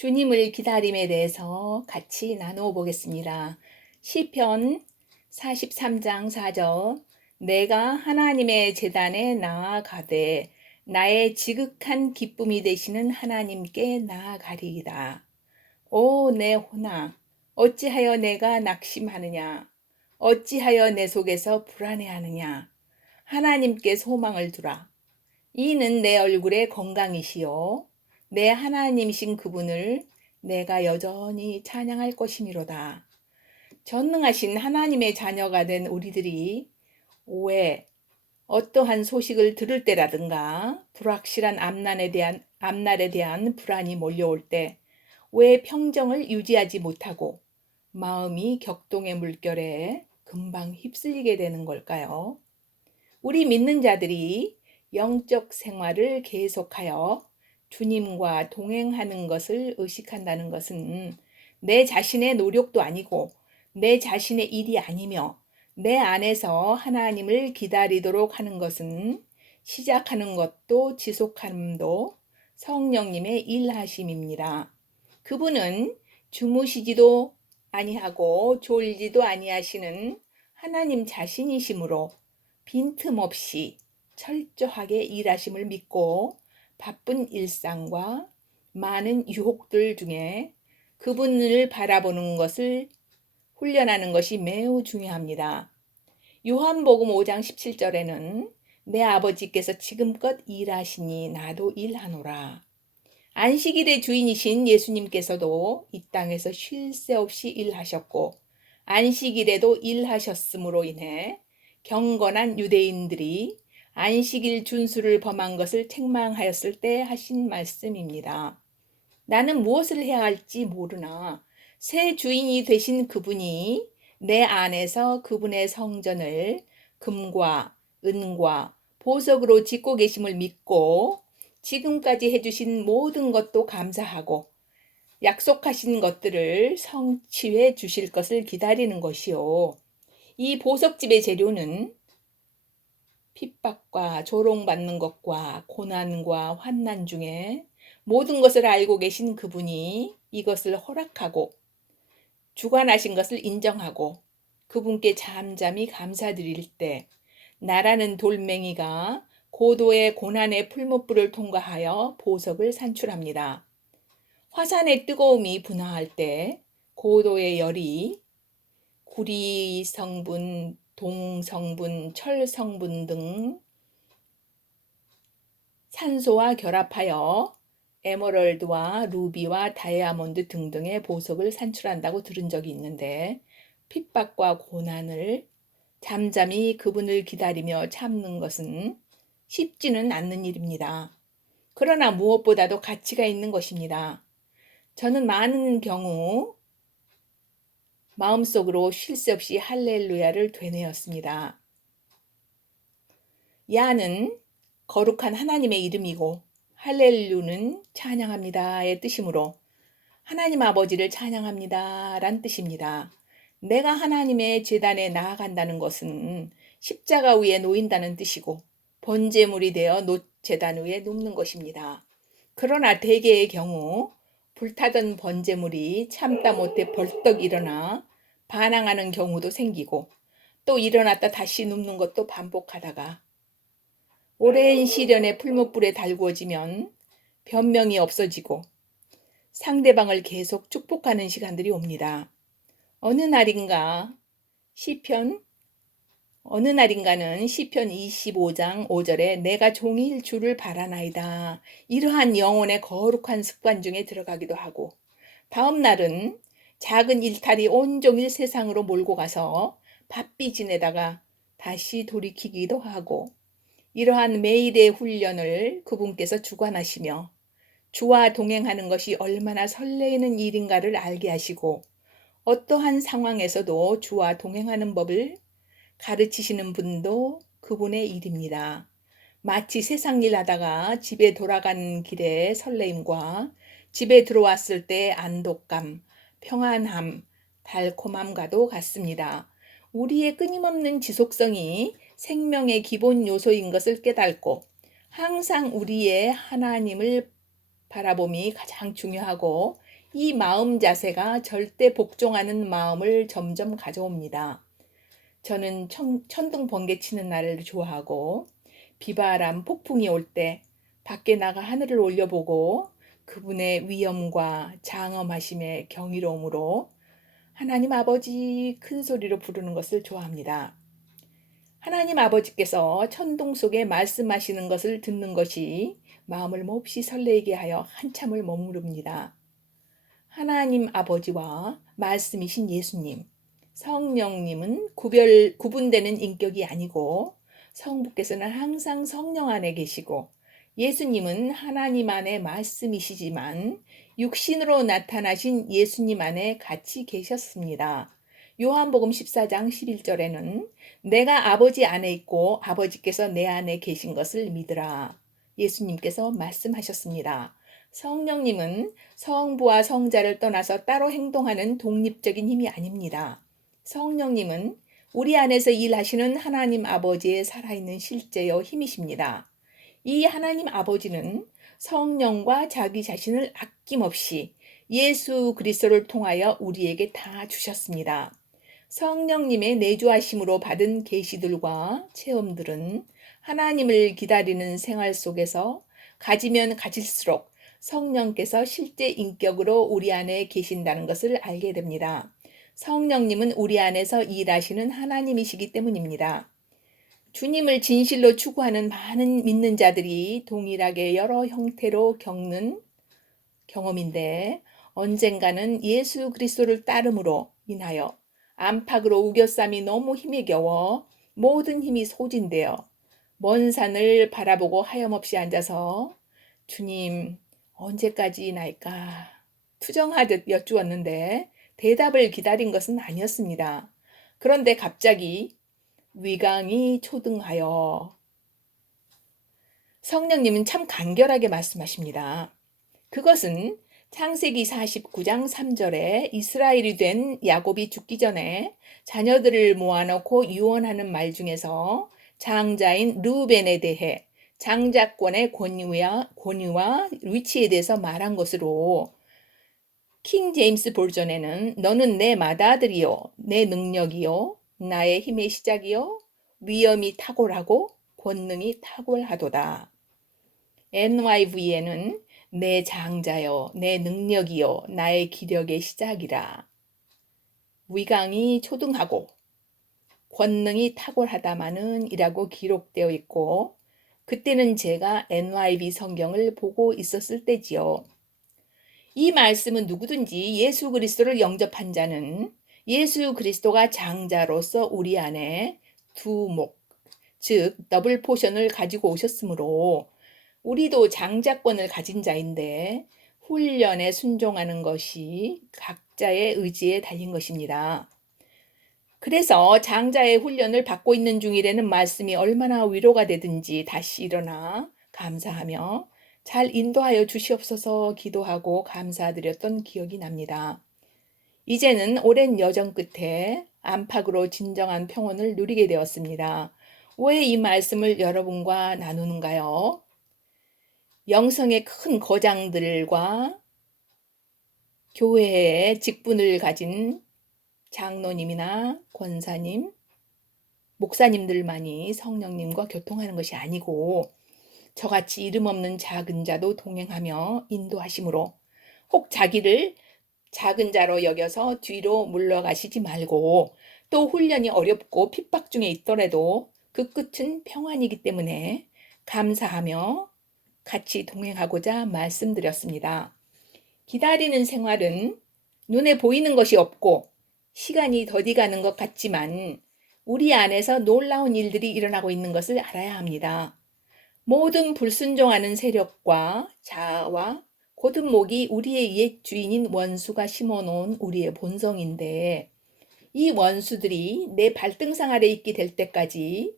주님을 기다림에 대해서 같이 나누어 보겠습니다. 시편 43장 4절 내가 하나님의 제단에 나아가되 나의 지극한 기쁨이 되시는 하나님께 나아가리이다. 오 내 혼아 어찌하여 내가 낙심하느냐 어찌하여 내 속에서 불안해하느냐 하나님께 소망을 두라. 이는 내 얼굴의 건강이시요 내 하나님이신 그분을 내가 여전히 찬양할 것이미로다. 전능하신 하나님의 자녀가 된 우리들이 오해, 어떠한 소식을 들을 때라든가 불확실한 앞날에 대한 불안이 몰려올 때 왜 평정을 유지하지 못하고 마음이 격동의 물결에 금방 휩쓸리게 되는 걸까요? 우리 믿는 자들이 영적 생활을 계속하여 주님과 동행하는 것을 의식한다는 것은 내 자신의 노력도 아니고 내 자신의 일이 아니며 내 안에서 하나님을 기다리도록 하는 것은 시작하는 것도 지속함도 성령님의 일하심입니다. 그분은 주무시지도 아니하고 졸지도 아니하시는 하나님 자신이시므로 빈틈없이 철저하게 일하심을 믿고 바쁜 일상과 많은 유혹들 중에 그분을 바라보는 것을 훈련하는 것이 매우 중요합니다. 요한복음 5장 17절에는 내 아버지께서 지금껏 일하시니 나도 일하노라. 안식일의 주인이신 예수님께서도 이 땅에서 쉴 새 없이 일하셨고 안식일에도 일하셨으므로 인해 경건한 유대인들이 안식일 준수를 범한 것을 책망하였을 때 하신 말씀입니다. 나는 무엇을 해야 할지 모르나 새 주인이 되신 그분이 내 안에서 그분의 성전을 금과 은과 보석으로 짓고 계심을 믿고 지금까지 해주신 모든 것도 감사하고 약속하신 것들을 성취해 주실 것을 기다리는 것이요. 이 보석집의 재료는 핍박과 조롱받는 것과 고난과 환난 중에 모든 것을 알고 계신 그분이 이것을 허락하고 주관하신 것을 인정하고 그분께 잠잠히 감사드릴 때 나라는 돌멩이가 고도의 고난의 풀무불을 통과하여 보석을 산출합니다. 화산의 뜨거움이 분화할 때 고도의 열이 구리 성분, 동 성분, 철 성분 등 산소와 결합하여 에메랄드와 루비와 다이아몬드 등등의 보석을 산출한다고 들은 적이 있는데 핍박과 고난을 잠잠히 그분을 기다리며 참는 것은 쉽지는 않는 일입니다. 그러나 무엇보다도 가치가 있는 것입니다. 저는 많은 경우 마음속으로 쉴 새 없이 할렐루야를 되뇌었습니다. 야는 거룩한 하나님의 이름이고 할렐루는 찬양합니다의 뜻이므로 하나님 아버지를 찬양합니다 란 뜻입니다. 내가 하나님의 제단에 나아간다는 것은 십자가 위에 놓인다는 뜻이고 번제물이 되어 제단 위에 눕는 것입니다. 그러나 대개의 경우 불타던 번제물이 참다 못해 벌떡 일어나 반항하는 경우도 생기고 또 일어났다 다시 눕는 것도 반복하다가 오랜 시련의 풀무불에 달구어지면 변명이 없어지고 상대방을 계속 축복하는 시간들이 옵니다. 어느 날인가는 시편 25장 5절에 내가 종일 주를 바라나이다. 이러한 영혼의 거룩한 습관 중에 들어가기도 하고 다음 날은 작은 일탈이 온종일 세상으로 몰고 가서 바삐 지내다가 다시 돌이키기도 하고 이러한 매일의 훈련을 그분께서 주관하시며 주와 동행하는 것이 얼마나 설레이는 일인가를 알게 하시고 어떠한 상황에서도 주와 동행하는 법을 가르치시는 분도 그분의 일입니다. 마치 세상 일 하다가 집에 돌아가는 길의 설레임과 집에 들어왔을 때 안독감, 평안함, 달콤함과도 같습니다. 우리의 끊임없는 지속성이 생명의 기본 요소인 것을 깨닫고 항상 우리의 하나님을 바라봄이 가장 중요하고 이 마음 자세가 절대 복종하는 마음을 점점 가져옵니다. 저는 천둥 번개 치는 날을 좋아하고 비바람 폭풍이 올 때 밖에 나가 하늘을 올려보고 그분의 위엄과 장엄하심의 경이로움으로 하나님 아버지 큰 소리로 부르는 것을 좋아합니다. 하나님 아버지께서 천둥 속에 말씀하시는 것을 듣는 것이 마음을 몹시 설레게 하여 한참을 머무릅니다. 하나님 아버지와 말씀이신 예수님, 성령님은 구분되는 인격이 아니고 성부께서는 항상 성령 안에 계시고 예수님은 하나님 안에 말씀이시지만 육신으로 나타나신 예수님 안에 같이 계셨습니다. 요한복음 14장 11절에는 내가 아버지 안에 있고 아버지께서 내 안에 계신 것을 믿으라. 예수님께서 말씀하셨습니다. 성령님은 성부와 성자를 떠나서 따로 행동하는 독립적인 힘이 아닙니다. 성령님은 우리 안에서 일하시는 하나님 아버지의 살아있는 실제요 힘이십니다. 이 하나님 아버지는 성령과 자기 자신을 아낌없이 예수 그리스도를 통하여 우리에게 다 주셨습니다. 성령님의 내주하심으로 받은 계시들과 체험들은 하나님을 기다리는 생활 속에서 가지면 가질수록 성령께서 실제 인격으로 우리 안에 계신다는 것을 알게 됩니다. 성령님은 우리 안에서 일하시는 하나님이시기 때문입니다. 주님을 진실로 추구하는 많은 믿는 자들이 동일하게 여러 형태로 겪는 경험인데 언젠가는 예수 그리스도를 따름으로 인하여 안팎으로 우겨쌈이 너무 힘에 겨워 모든 힘이 소진되어 먼 산을 바라보고 하염없이 앉아서 주님 언제까지 나일까 투정하듯 여쭈었는데 대답을 기다린 것은 아니었습니다. 그런데 갑자기 위강이 초등하여 성령님은 참 간결하게 말씀하십니다. 그것은 창세기 49장 3절에 이스라엘이 된 야곱이 죽기 전에 자녀들을 모아놓고 유언하는 말 중에서 장자인 르우벤에 대해 장자권의 권위와 위치에 대해서 말한 것으로 킹 제임스 버전에는 너는 내 맏아들이요 내 능력이요 나의 힘의 시작이요 위엄이 탁월하고 권능이 탁월하도다. NIV에는 내 장자요 내 능력이요 나의 기력의 시작이라. 위강이 초등하고 권능이 탁월하다마는 이라고 기록되어 있고 그때는 제가 NIV 성경을 보고 있었을 때지요. 이 말씀은 누구든지 예수 그리스도를 영접한 자는 예수 그리스도가 장자로서 우리 안에 두 목, 즉 더블 포션을 가지고 오셨으므로 우리도 장자권을 가진 자인데 훈련에 순종하는 것이 각자의 의지에 달린 것입니다. 그래서 장자의 훈련을 받고 있는 중이라는 말씀이 얼마나 위로가 되든지 다시 일어나 감사하며 잘 인도하여 주시옵소서 기도하고 감사드렸던 기억이 납니다. 이제는 오랜 여정 끝에 안팎으로 진정한 평온을 누리게 되었습니다. 왜 이 말씀을 여러분과 나누는가요? 영성의 큰 거장들과 교회의 직분을 가진 장로님이나 권사님, 목사님들만이 성령님과 교통하는 것이 아니고 저같이 이름 없는 작은 자도 동행하며 인도하심으로 혹 자기를 작은 자로 여겨서 뒤로 물러가시지 말고 또 훈련이 어렵고 핍박 중에 있더라도 그 끝은 평안이기 때문에 감사하며 같이 동행하고자 말씀드렸습니다. 기다리는 생활은 눈에 보이는 것이 없고 시간이 더디 가는 것 같지만 우리 안에서 놀라운 일들이 일어나고 있는 것을 알아야 합니다. 모든 불순종하는 세력과 자아와 고든목이 우리의 옛 주인인 원수가 심어놓은 우리의 본성인데 이 원수들이 내 발등상 아래 있게 될 때까지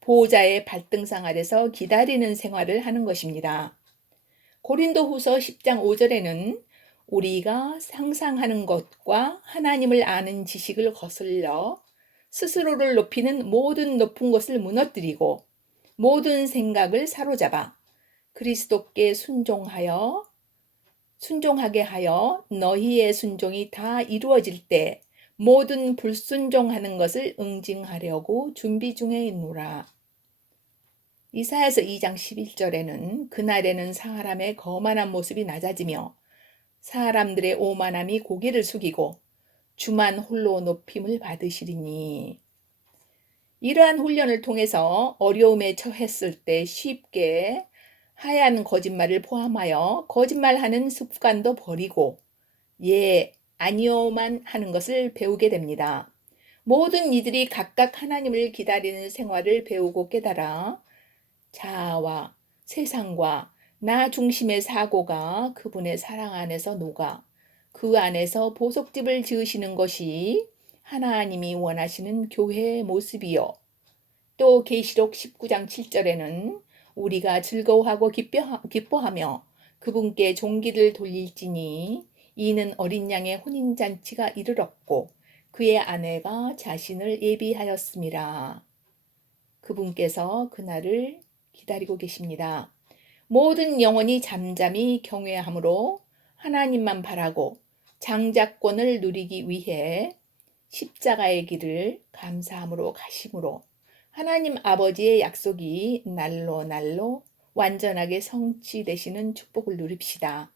보호자의 발등상 아래서 기다리는 생활을 하는 것입니다. 고린도후서 10장 5절에는 우리가 상상하는 것과 하나님을 아는 지식을 거슬려 스스로를 높이는 모든 높은 것을 무너뜨리고 모든 생각을 사로잡아 그리스도께 순종하여 순종하게 하여 너희의 순종이 다 이루어질 때 모든 불순종하는 것을 응징하려고 준비 중에 있노라. 이사야서 2장 11절에는 그날에는 사람의 거만한 모습이 낮아지며 사람들의 오만함이 고개를 숙이고 주만 홀로 높임을 받으시리니. 이러한 훈련을 통해서 어려움에 처했을 때 쉽게 하얀 거짓말을 포함하여 거짓말하는 습관도 버리고 예, 아니요만 하는 것을 배우게 됩니다. 모든 이들이 각각 하나님을 기다리는 생활을 배우고 깨달아 자아와 세상과 나 중심의 사고가 그분의 사랑 안에서 녹아 그 안에서 보석집을 지으시는 것이 하나님이 원하시는 교회의 모습이요. 또 계시록 19장 7절에는 우리가 즐거워하고 기뻐하며 그분께 종기를 돌릴지니 이는 어린 양의 혼인잔치가 이르렀고 그의 아내가 자신을 예비하였습니다. 그분께서 그날을 기다리고 계십니다. 모든 영혼이 잠잠히 경외함으로 하나님만 바라고 장자권을 누리기 위해 십자가의 길을 감사함으로 가심으로 하나님 아버지의 약속이 날로 완전하게 성취되시는 축복을 누립시다.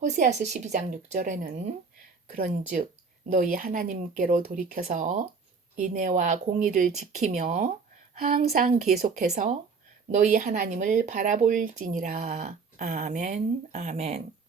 호세아서 12장 6절에는 그런즉 너희 하나님께로 돌이켜서 인애와 공의를 지키며 항상 계속해서 너희 하나님을 바라볼지니라. 아멘, 아멘.